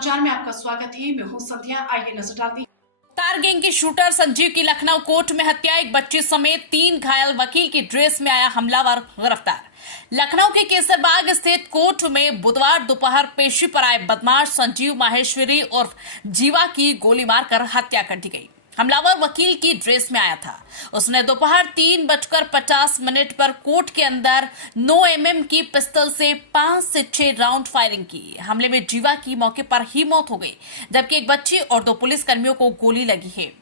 समाचार में आपका स्वागत है। मैं हूं संध्या। आइए नजर डालते हैं। तार गैंग के शूटर संजीव की लखनऊ कोर्ट में हत्या, एक बच्चे समेत 3 घायल, वकील की ड्रेस में आया हमलावर गिरफ्तार। लखनऊ के केसरबाग स्थित कोर्ट में बुधवार दोपहर पेशी पर आए बदमाश संजीव माहेश्वरी और जीवा की गोली मारकर हत्या कर दी गई। हमलावर वकील की ड्रेस में आया था। उसने दोपहर 3:50 पर कोर्ट के अंदर 9 mm की पिस्टल से 5 से 6 राउंड फायरिंग की। हमले में जीवा की मौके पर ही मौत हो गई, जबकि एक बच्ची और 2 पुलिसकर्मियों को गोली लगी है।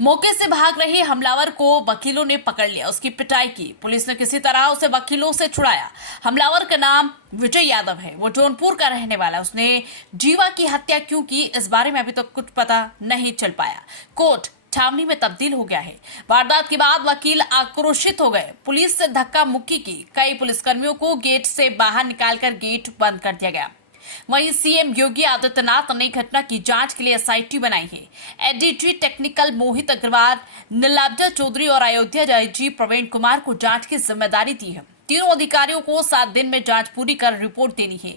मौके से भाग रहे हमलावर को वकीलों ने पकड़ लिया, उसकी पिटाई की। पुलिस ने किसी तरह उसे वकीलों से छुड़ाया। हमलावर का नाम विजय यादव है, वो जौनपुर का रहने वाला है। उसने जीवा की हत्या क्यों की, इस बारे में अभी तक कुछ पता नहीं चल पाया। कोर्ट छावनी में तब्दील हो गया है। वारदात के बाद वकील आक्रोशित हो गए, पुलिस से धक्का मुक्की की। कई पुलिसकर्मियों को गेट से बाहर निकालकर गेट बंद कर दिया गया। वहीं सीएम योगी आदित्यनाथ ने घटना की जांच के लिए एसआईटी बनाई है। एडीजी टेक्निकल मोहित अग्रवाल, नीलाब्जा चौधरी और अयोध्या आईजी प्रवीण कुमार को जांच की जिम्मेदारी दी है। तीनों अधिकारियों को 7 दिन में जांच पूरी कर रिपोर्ट देनी है।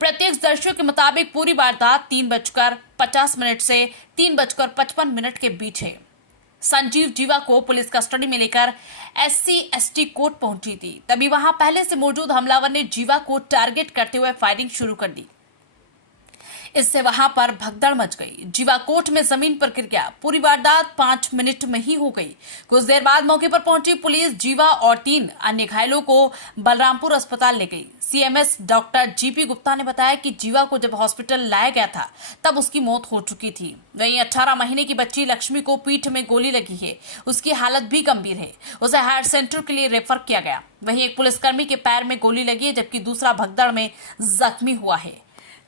प्रत्यक्षदर्शियों के मुताबिक पूरी वारदात 3:50 से 3:55 के बीच है। संजीव जीवा को पुलिस कस्टडी में लेकर SC/ST कोर्ट पहुंची थी। तभी वहां पहले से मौजूद हमलावर ने जीवा को टारगेट करते हुए फायरिंग शुरू कर दी। इससे वहां पर भगदड़ मच गई। जीवा कोर्ट में जमीन पर गिर गया। पूरी वारदात 5 मिनट में ही हो गई। कुछ देर बाद मौके पर पहुंची पुलिस जीवा और 3 अन्य घायलों को बलरामपुर अस्पताल ले गई। CMS डॉक्टर GP गुप्ता ने बताया कि जीवा को जब हॉस्पिटल लाया गया था तब उसकी मौत हो चुकी थी। वहीं 18 महीने की बच्ची लक्ष्मी को पीठ में गोली लगी है, उसकी हालत भी गंभीर है। उसे हार्ट सेंटर के लिए रेफर किया गया। वहीं एक पुलिसकर्मी के पैर में गोली लगी है, जबकि दूसरा भगदड़ में जख्मी हुआ है।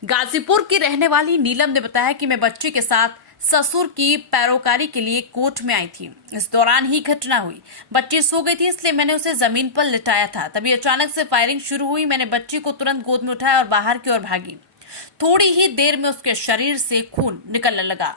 गाजीपुर की रहने वाली नीलम ने बताया कि मैं बच्ची के साथ ससुर की पैरोकारी के लिए कोर्ट में आई थी। इस दौरान ही घटना हुई। बच्ची सो गई थी, इसलिए मैंने उसे जमीन पर लिटाया था। तभी अचानक से फायरिंग शुरू हुई। मैंने बच्ची को तुरंत गोद में उठाया और बाहर की ओर भागी। थोड़ी ही देर में उसके शरीर से खून निकलने लगा।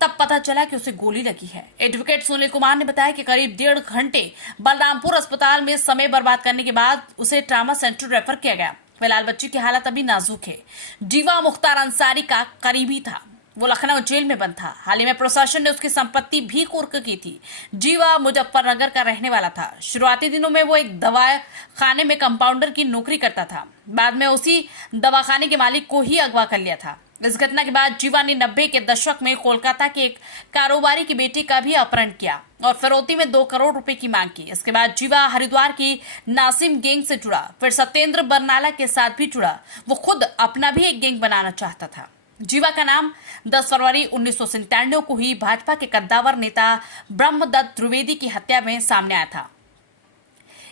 तब पता चला कि उसे गोली लगी है। एडवोकेट सुनील कुमार ने बताया कि करीब 1.5 घंटे बलरामपुर अस्पताल में समय बर्बाद करने के बाद उसे ट्रामा सेंटर रेफर किया गया। फिलहाल बच्ची की हालत अभी नाजुक है। जीवा मुख्तार अंसारी का करीबी था, वो लखनऊ जेल में बंद था। हाल ही में प्रशासन ने उसकी संपत्ति भी कुर्क की थी। जीवा मुजफ्फरनगर का रहने वाला था। शुरुआती दिनों में वो एक दवा खाने में कंपाउंडर की नौकरी करता था। बाद में उसी दवाखाने के मालिक को ही अगवा कर लिया था। इस घटना के बाद जीवा ने 90 के दशक में कोलकाता के एक कारोबारी की बेटी का भी अपहरण किया और फिरौती में 2 करोड़ रुपए की मांग की। इसके बाद जीवा हरिद्वार की नासिम गैंग से जुड़ा, फिर सत्येंद्र बरनाला के साथ भी जुड़ा। वो खुद अपना भी एक गैंग बनाना चाहता था। जीवा का नाम 10 फरवरी 1997 को ही भाजपा के कद्दावर नेता ब्रह्मदत्त द्विवेदी की हत्या में सामने आया था।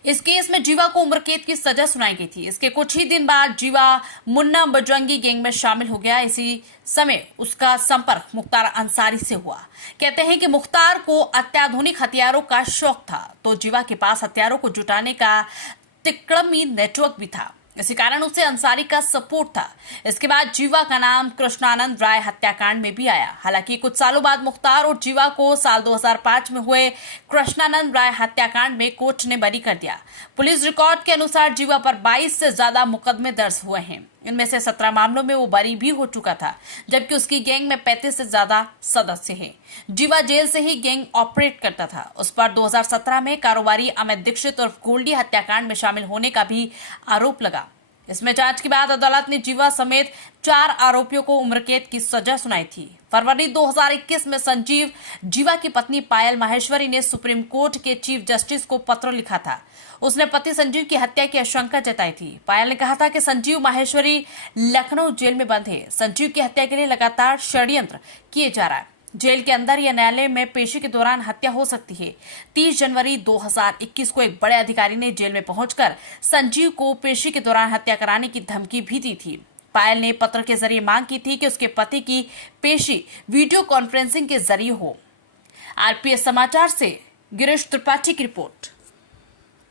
इस केस में जीवा को उम्र कैद की सजा सुनाई गई थी। इसके कुछ ही दिन बाद जीवा मुन्ना बजरंगी गैंग में शामिल हो गया। इसी समय उसका संपर्क मुख्तार अंसारी से हुआ। कहते हैं कि मुख्तार को अत्याधुनिक हथियारों का शौक था, तो जीवा के पास हथियारों को जुटाने का तिकड़मी नेटवर्क भी था। इसी कारण उसे अंसारी का सपोर्ट था। इसके बाद जीवा का नाम कृष्णानंद राय हत्याकांड में भी आया। हालांकि कुछ सालों बाद मुख्तार और जीवा को साल 2005 में हुए कृष्णानंद राय हत्याकांड में कोर्ट ने बरी कर दिया। पुलिस रिकॉर्ड के अनुसार जीवा पर 22 से ज्यादा मुकदमे दर्ज हुए हैं। इनमें से 17 मामलों में वो बरी भी हो चुका था, जबकि उसकी गैंग में 35 से ज्यादा सदस्य हैं। जीवा जेल से ही गैंग ऑपरेट करता था। उस पर 2017 में कारोबारी अमित दीक्षित और गोल्डी हत्याकांड में शामिल होने का भी आरोप लगा। इसमें जांच के बाद अदालत ने जीवा समेत 4 आरोपियों को उम्र कैद की सजा सुनाई थी। फरवरी 2021 में संजीव जीवा की पत्नी पायल माहेश्वरी ने सुप्रीम कोर्ट के चीफ जस्टिस को पत्र लिखा था। उसने पति संजीव की हत्या की आशंका जताई थी। पायल ने कहा था कि संजीव माहेश्वरी लखनऊ जेल में बंद है। संजीव की हत्या के लिए लगातार षड्यंत्र किए जा रहा है। जेल के अंदर या न्यायालय में पेशी के दौरान हत्या हो सकती है। 30 जनवरी 2021 को एक बड़े अधिकारी ने जेल में पहुंचकर संजीव को पेशी के दौरान हत्या कराने की धमकी भी दी थी। पायल ने पत्र के जरिए मांग की थी कि उसके पति की पेशी वीडियो कॉन्फ्रेंसिंग के जरिए हो। RPS समाचार से गिरीश त्रिपाठी की रिपोर्ट।